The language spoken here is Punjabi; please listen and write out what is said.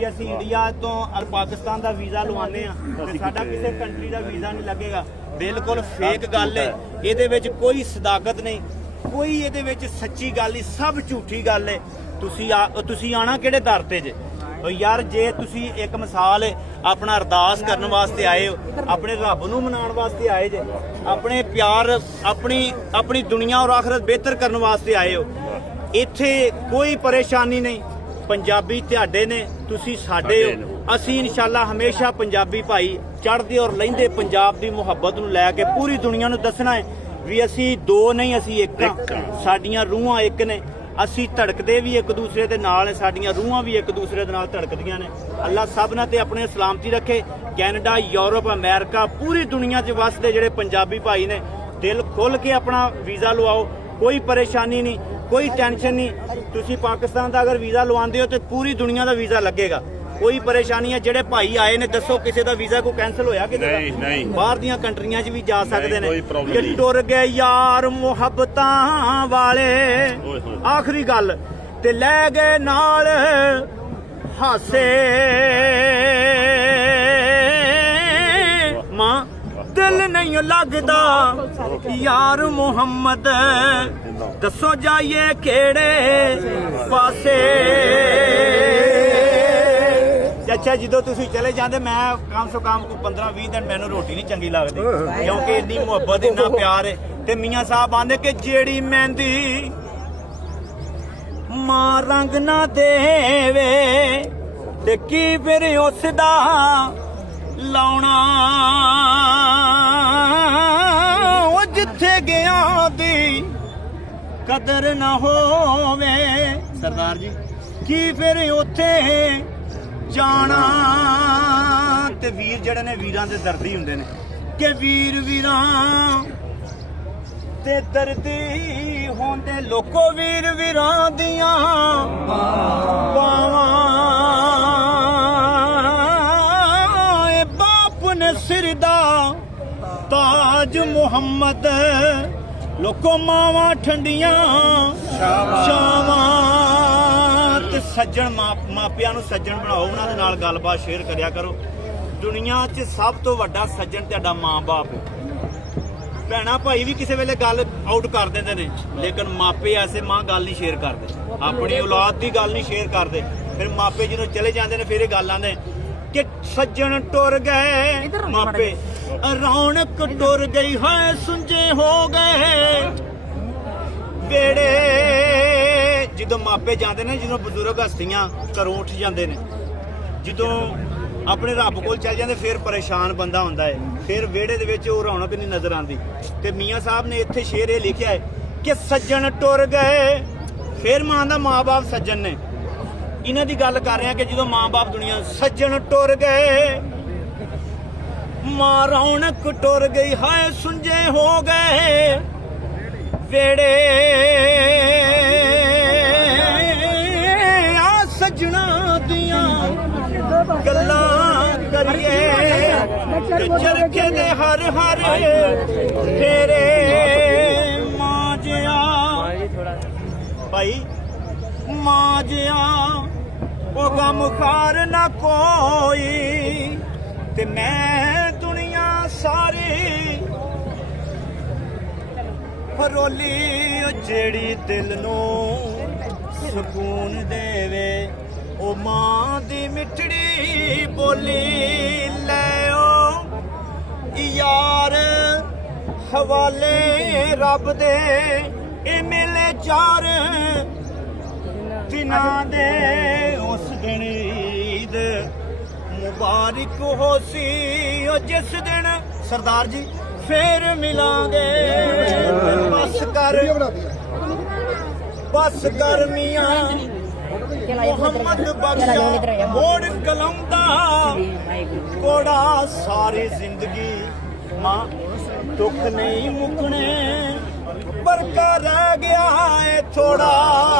ਵੀ ਅਸੀਂ ਇੰਡੀਆ ਤੋਂ ਔਰ ਪਾਕਿਸਤਾਨ ਦਾ ਵੀਜ਼ਾ ਲਵਾਉਂਦੇ ਆ ਤੇ ਸਾਡਾ ਕਿਸੇ ਕੰਟਰੀ ਦਾ ਵੀਜ਼ਾ ਨਹੀਂ ਲੱਗੇਗਾ ਬਿਲਕੁਲ ਫੇਕ ਗੱਲ ਹੈ ਇਹਦੇ ਵਿੱਚ ਕੋਈ ਸਦਾਕਤ ਨਹੀਂ ਕੋਈ ਇਹਦੇ ਵਿੱਚ ਸੱਚੀ ਗੱਲ ਨਹੀਂ ਸਭ ਝੂਠੀ ਗੱਲ ਹੈ ਤੁਸੀਂ ਤੁਸੀਂ ਆਣਾ ਕਿਹੜੇ ਦਰ ਤੇ ਜੇ ਉਹ ਯਾਰ ਜੇ ਤੁਸੀਂ ਇੱਕ ਮਿਸਾਲ ਆਪਣਾ ਅਰਦਾਸ ਕਰਨ ਵਾਸਤੇ ਆਏ ਹੋ ਆਪਣੇ ਰੱਬ ਨੂੰ ਮਨਾਉਣ ਵਾਸਤੇ ਆਏ ਜੇ ਆਪਣੇ ਪਿਆਰ ਆਪਣੀ ਆਪਣੀ ਦੁਨੀਆ ਔਰ ਆਖਰਤ ਬਿਹਤਰ ਕਰਨ ਵਾਸਤੇ ਆਏ ਹੋ ਇੱਥੇ ਕੋਈ ਪਰੇਸ਼ਾਨੀ ਨਹੀਂ ਪੰਜਾਬੀ ਤੁਹਾਡੇ ਨੇ ਤੁਸੀਂ ਸਾਡੇ ਹੋ ਅਸੀਂ ਇਨਸ਼ਾਅੱਲਾ ਹਮੇਸ਼ਾ ਪੰਜਾਬੀ ਭਾਈ ਚੜਦੇ ਔਰ ਲੈਂਦੇ ਪੰਜਾਬ ਦੀ ਮੁਹੱਬਤ ਨੂੰ ਲੈ ਕੇ ਪੂਰੀ ਦੁਨੀਆ ਨੂੰ ਦੱਸਣਾ ਹੈ ਵੀ ਅਸੀਂ ਦੋ ਨਹੀਂ ਅਸੀਂ ਇੱਕ ਹਾਂ ਸਾਡੀਆਂ ਰੂਹਾਂ ਇੱਕ ਨੇ ਅਸੀਂ ਧੜਕਦੇ ਵੀ ਇੱਕ ਦੂਸਰੇ ਦੇ ਨਾਲ ਨੇ ਸਾਡੀਆਂ ਰੂਹਾਂ ਵੀ ਇੱਕ ਦੂਸਰੇ ਦੇ ਨਾਲ ਧੜਕਦੀਆਂ ਨੇ ਅੱਲਾ ਸਭ ਨਾਲ ਤੇ ਆਪਣੇ ਸਲਾਮਤੀ ਰੱਖੇ ਕੈਨੇਡਾ ਯੂਰਪ ਅਮਰੀਕਾ ਪੂਰੀ ਦੁਨੀਆ 'ਚ ਵਸਦੇ ਜਿਹੜੇ ਪੰਜਾਬੀ ਭਾਈ ਨੇ ਦਿਲ ਖੋਲ ਕੇ ਆਪਣਾ ਵੀਜ਼ਾ ਲਵਾਓ ਕੋਈ ਪਰੇਸ਼ਾਨੀ ਨਹੀਂ ਕੋਈ ਟੈਨਸ਼ਨ ਨਹੀਂ ਤੁਸੀਂ ਪਾਕਿਸਤਾਨ ਦਾ ਅਗਰ ਵੀਜ਼ਾ ਲਵਾਉਂਦੇ ਹੋ ਤੇ ਪੂਰੀ ਦੁਨੀਆ ਦਾ ਵੀਜ਼ਾ ਲੱਗੇਗਾ ਕੋਈ ਪਰੇਸ਼ਾਨੀ ਹੈ ਜਿਹੜੇ ਭਾਈ ਆਏ ਨੇ ਦੱਸੋ ਕਿਸੇ ਦਾ ਵੀਜ਼ਾ ਕੋ ਕੈਨਸਲ ਹੋਇਆ ਕਿ ਨਹੀਂ ਨਹੀਂ ਬਾਹਰ ਦੀਆਂ ਕੰਟਰੀਆਂ 'ਚ ਵੀ ਜਾ ਸਕਦੇ ਨੇ ਜੇ ਟੁਰ ਗਏ ਯਾਰ ਮੁਹੱਬਤਾਂ ਵਾਲੇ ਆਖਰੀ ਗੱਲ ਤੇ ਲੈ ਗਏ ਨਾਲ ਹਾਸੇ ਦਿਲ ਨਹੀਂ ਲੱਗਦਾ ਯਾਰ ਮੁਹੰਮਦ ਦੱਸੋ ਜਾਈਏ ਕਿਹੜੇ ਪਾਸੇ ਅੱਛਾ ਜਦੋਂ ਤੁਸੀਂ ਚਲੇ ਜਾਂਦੇ ਮੈਂ ਕੰਮ ਸੋ ਕੰਮ ਕੋ 15 20 ਦਿਨ ਮੈਨੂੰ ਰੋਟੀ ਨਹੀਂ ਚੰਗੀ ਲੱਗਦੀ ਕਿਉਂਕਿ ਇੰਨੀ ਮੁਹੱਬਤ ਇੰਨਾ ਪਿਆਰ ਹੈ ਤੇ ਮੀਆਂ ਸਾਹਿਬ ਆਂਦੇ ਕਿ ਜਿਹੜੀ ਮਹਿੰਦੀ ਮਾਂ ਰੰਗ ਨਾ ਦੇਵੇ ਤੇ ਕੀ ਫਿਰ ਉਸ ਦਾ ਲਾਉਣਾ ਕਦਰ ਨਾ ਹੋਵੇ ਸਰਦਾਰ ਜੀ ਕੀ ਫਿਰ ਉੱਥੇ ਜਾਣਾ ਤੇ ਵੀਰ ਜਿਹੜੇ ਨੇ ਵੀਰਾਂ ਦੇ ਦਰਦੀ ਹੁੰਦੇ ਨੇ ਕਿ ਵੀਰ ਵੀਰਾਂ ਤੇ ਦਰਦੀ ਹੁੰਦੇ ਲੋਕੋ ਵੀਰ ਵੀਰਾਂ ਦੀਆਂ ਪਾਵਾਂ ਬਾਪ ਨੇ ਸਿਰ ਦਾ ਤਾਜ ਮੁਹੰਮਦ ਲੋਕੋ ਮਾਵਾਂ ਠੰਡੀਆਂ ਸ਼ਾਮਾਂ ਤੇ ਸੱਜਣ ਮਾਪਿਆਂ ਨੂੰ ਸੱਜਣ ਬਣਾਓ ਉਹਨਾਂ ਦੇ ਨਾਲ ਗੱਲਬਾਤ ਸ਼ੇਅਰ ਕਰਿਆ ਕਰੋ ਦੁਨੀਆ 'ਚ ਸਭ ਤੋਂ ਵੱਡਾ ਸੱਜਣ ਤੁਹਾਡਾ ਮਾਂ-ਬਾਪ ਹੈ ਭੈਣਾ ਭਾਈ ਵੀ ਕਿਸੇ ਵੇਲੇ ਗੱਲ ਆਊਟ ਕਰ ਦਿੰਦੇ ਨੇ ਲੇਕਿਨ ਮਾਪੇ ਐਸੇ ਮਾਂ ਗੱਲ ਨਹੀਂ ਸ਼ੇਅਰ ਕਰਦੇ ਆਪਣੀ ਔਲਾਦ ਦੀ ਗੱਲ ਨਹੀਂ ਸ਼ੇਅਰ ਕਰਦੇ ਫਿਰ ਮਾਪੇ ਜਦੋਂ ਚਲੇ ਜਾਂਦੇ ਨੇ ਫਿਰ ਇਹ ਗੱਲ ਆਂਦੇ ਕਿ ਸੱਜਣ ਟੁਰ ਗਏ ਮਾਪੇ ਰੌਣਕ ਟੁਰ ਗਈ ਹੈ ਸੁੰਝੇ ਹੋ ਗਏ ਕਿਹੜੇ ਜਦੋਂ ਮਾਪੇ ਜਾਂਦੇ ਨੇ ਜਦੋਂ ਬਜ਼ੁਰਗ ਹਸਤੀਆਂ ਘਰੋਂ ਉੱਠ ਜਾਂਦੇ ਨੇ ਜਦੋਂ ਆਪਣੇ ਰੱਬ ਕੋਲ ਚੱਲ ਜਾਂਦੇ ਫਿਰ ਪਰੇਸ਼ਾਨ ਬੰਦਾ ਹੁੰਦਾ ਹੈ ਫਿਰ ਵਿਹੜੇ ਦੇ ਵਿੱਚ ਉਹ ਰੌਣਕ ਨਹੀਂ ਨਜ਼ਰ ਆਉਂਦੀ ਤੇ ਮੀਆਂ ਸਾਹਿਬ ਨੇ ਇੱਥੇ ਸ਼ੇਰ ਇਹ ਲਿਖਿਆ ਹੈ ਕਿ ਸੱਜਣ ਟੁਰ ਗਏ ਫਿਰ ਮਾਂ ਦਾ ਮਾਪੇ ਸੱਜਣ ਨੇ ਇਹਨਾਂ ਦੀ ਗੱਲ ਕਰ ਰਿਹਾ ਕਿ ਜਦੋਂ ਮਾਪੇ ਦੁਨੀਆ ਸੱਜਣ ਟੁਰ ਗਏ ਮਾਂ ਰੌਣਕ ਟੁਰ ਗਈ ਹਾਏ ਸੁੰਝੇ ਹੋ ਗਏ ਵੇੜੇ ਆ ਸਜਣਾ ਦੀਆਂ ਗੱਲਾਂ ਕਰੀਏ ਚਰਖੇ ਦੇ ਹਰ ਹਰ ਤੇਰੇ ਮਾਜਿਆ ਭਾਈ ਮਾਜਿਆ ਉਹ ਗਮ ਖਾਰ ਨਾ ਕੋਈ ਰੋਲੀ ਉਹ ਜਿਹੜੀ ਦਿਲ ਨੂੰ ਸਕੂਨ ਦੇਵੇ ਉਹ ਮਾਂ ਦੀ ਮਿੱਠੜੀ ਬੋਲੀ ਲੈ ਓ ਯਾਰ ਹਵਾਲੇ ਰੱਬ ਦੇ ਇਹ ਮਿਲੇ ਚਾਰ ਦਿਨਾਂ ਦੇ ਉਸ ਦਿਨ ਈਦ ਮੁਬਾਰਕ ਹੋ ਸੀ ਉਹ ਜਿਸ ਦਿਨ ਸਰਦਾਰ ਜੀ ਫੇਰ ਮਿਲਾਂਗੇ ਕਰ ਬਸ ਕਰ ਮੀਆਂ ਮੁਹੰਮਦ ਬਖਸ਼ਾ ਮੋੜ ਕਲਮ ਕੋੜਾ ਸਾਰੀ ਜ਼ਿੰਦਗੀ ਮਾਂ ਦੁੱਖ ਨਹੀਂ ਮੁਕਣੇ ਪਰ ਕਰ ਗਿਆ ਏ ਥੋੜਾ